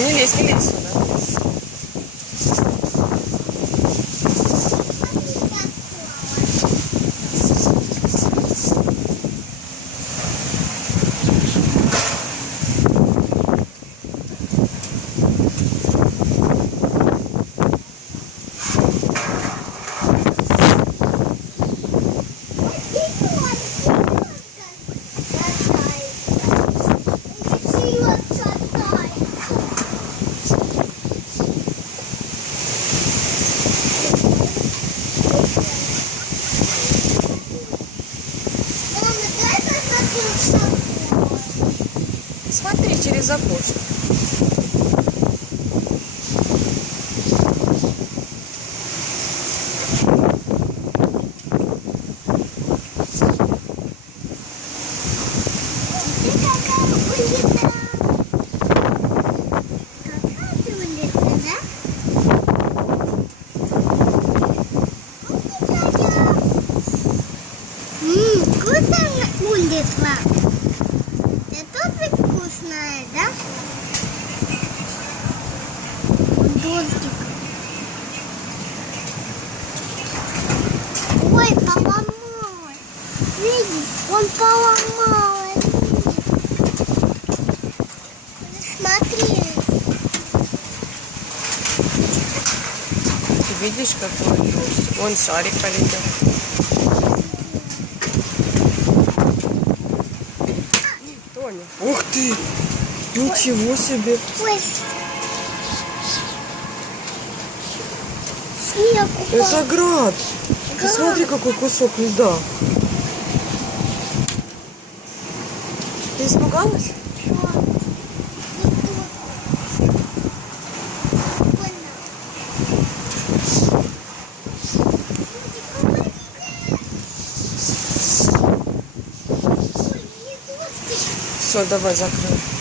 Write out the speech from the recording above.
Не лезь сюда. Смотри через окошко. Вкусная улица. Это тоже вкусная, да? Дождик. Ой, поломалась. Видишь, он поломалась. Смотри. Ты видишь, какой дождь? Вон шарик полетел. Тоня. Ух ты! Ничего себе! Ой. Снег упал. Это град! Посмотри, какой кусок льда. Ты испугалась? Все, давай закрой.